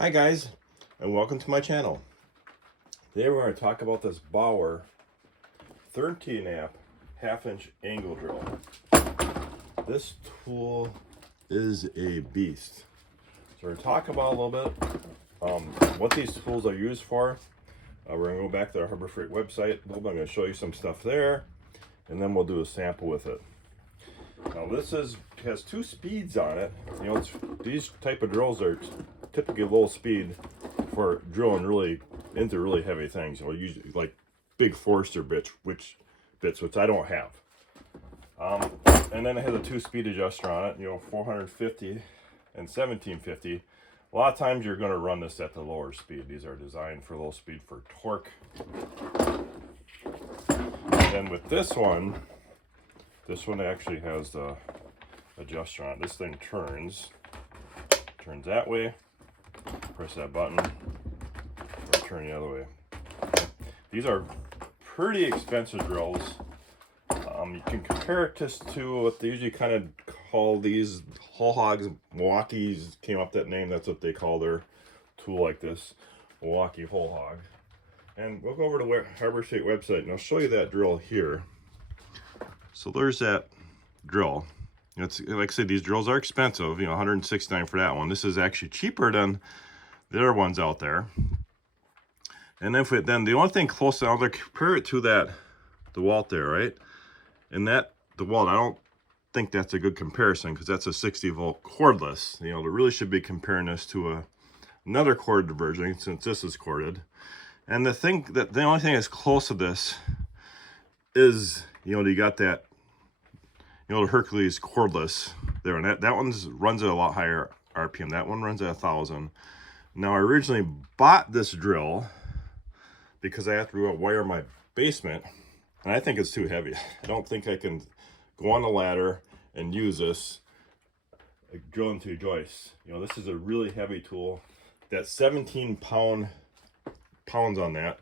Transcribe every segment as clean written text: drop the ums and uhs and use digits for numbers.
Hi guys, and welcome to my channel. Today we're going to talk about this Bauer 13 amp half-inch angle drill. This tool is a beast. So we're going to talk about a little bit what these tools are used for. We're going to go back to our Harbor Freight website. I'm going to show you some stuff there, and then we'll do a sample with it. Now this has two speeds on it. You know, these type of drills are typically low speed for drilling really into really heavy things. You know, usually like big Forster bits, which I don't have. And then it has a 2-speed adjuster on it. You know, 450 and 1750. A lot of times you're going to run this at the lower speed. These are designed for low speed for torque. And then with this one actually has the adjuster on it. This thing turns that way. Press that button, or turn the other way. These are pretty expensive drills. You can compare it just to what they usually kind of call these Hole Hawgs. Milwaukee's came up that name. That's what they call their tool like this, Milwaukee Hole Hawg. And we'll go over to the Harbor Freight website, and I'll show you that drill here. So there's that drill. It's like I said, these drills are expensive. You know, $169 for that one. This is actually cheaper than the other ones out there. And then the only thing close, I'll compare it to the DeWalt there, right? And that DeWalt, I don't think that's a good comparison because that's a 60-volt cordless. You know, they really should be comparing this to another corded version since this is corded. And the only thing that's close to this is, you know, you got that, you know, the Hercules cordless there, and that one runs at a lot higher RPM. That one runs at 1,000. Now I originally bought this drill because I have to wire my basement, and I think it's too heavy. I don't think I can go on a ladder and use this drilling through joists. You know, this is a really heavy tool. That's 17 pounds on that.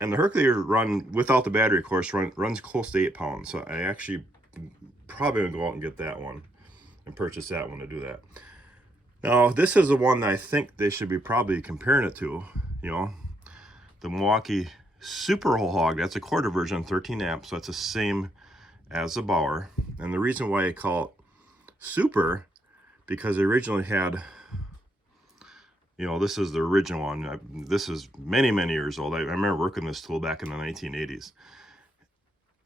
And the Hercules run without the battery, of course, runs close to 8 pounds. So I actually probably gonna go out and get that one and purchase that one to do that. Now this is the one that I think they should be probably comparing it to. You know, the Milwaukee Super Hole Hawg. That's a quarter version, 13 amps, so it's the same as the Bauer. And the reason why I call it super, because they originally had, you know, this is the original one. This is many years old. I remember working this tool back in the 1980s.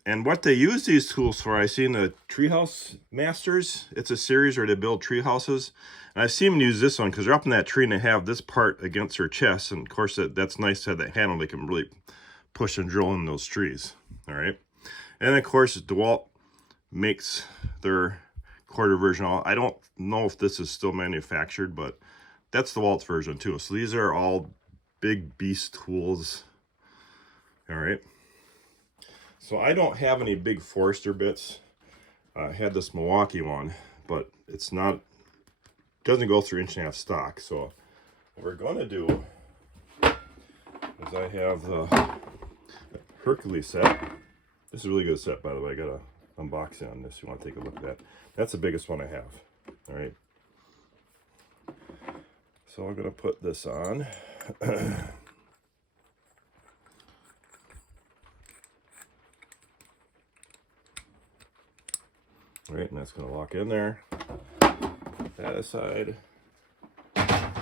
And what they use these tools for, I've seen the Treehouse Masters. It's a series where they build tree houses. And I've seen them use this one because they're up in that tree and they have this part against their chest. And of course, that's nice to have that handle. They can really push and drill in those trees. All right. And of course, DeWalt makes their quarter version. I don't know if this is still manufactured, but that's DeWalt's version too. So these are all big beast tools. All right. So I don't have any big Forster bits. I had this Milwaukee one, but doesn't go through 1.5 inch stock. So what we're gonna do is I have the Hercules set. This is a really good set, by the way. I got an unboxing on this. You want to take a look at that? That's the biggest one I have. All right. So I'm gonna put this on. All right, and that's going to lock in there. Put that aside. And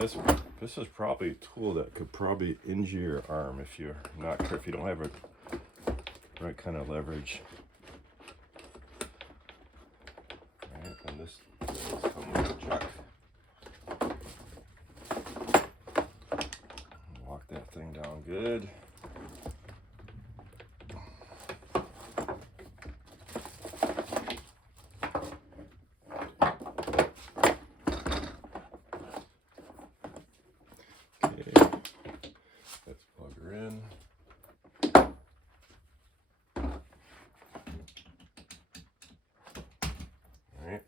this is probably a tool that could probably injure your arm if you don't have a right kind of leverage. All right, and this comes with a chuck. Lock that thing down good. Let's plug her in. All right.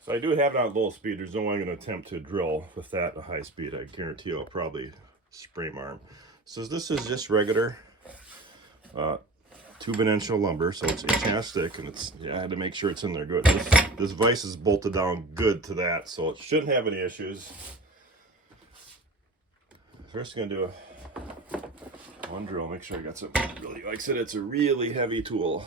So I do have it on low speed. There's no way I'm going to attempt to drill with that at high speed. I guarantee you I'll probably spray my arm. So this is just regular 2-inch lumber, so it's 1.5 thick, and it's, yeah, I had to make sure it's in there good. This vise is bolted down good to that, so it shouldn't have any issues. First, gonna do one drill, make sure I got something really, like I said, it's a really heavy tool.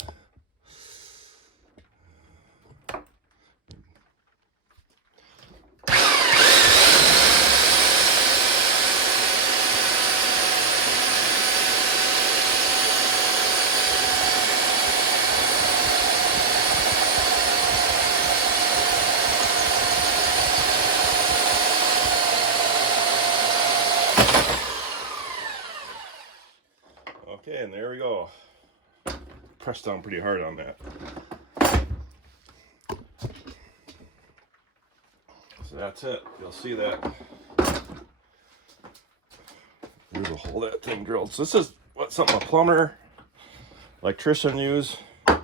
Okay, and there we go. Press down pretty hard on that. So that's it. You'll see that. Here's a hole that thing drilled. So this is what something a plumber, electrician use. I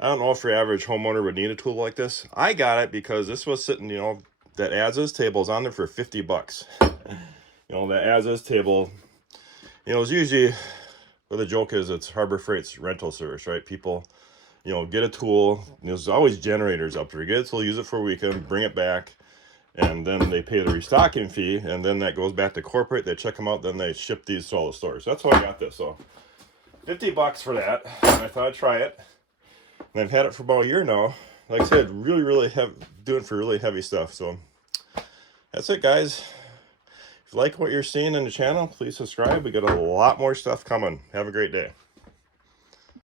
don't know if your average homeowner would need a tool like this. I got it because this was sitting, you know, that as-is table is on there for 50 bucks. You know, that as-is table, you know, it's usually, well, the joke is it's Harbor Freight's rental service, right? People, you know, get a tool. There's always generators up there. Get a tool, use it for a weekend, bring it back, and then they pay the restocking fee, and then that goes back to corporate. They check them out, then they ship these to all the stores. That's why I got this. So 50 bucks for that. And I thought I'd try it. And I've had it for about a year now. Like I said, really heavy, doing for really heavy stuff. So that's it, guys. If you like what you're seeing in the channel, please subscribe. We got a lot more stuff coming. Have a great day.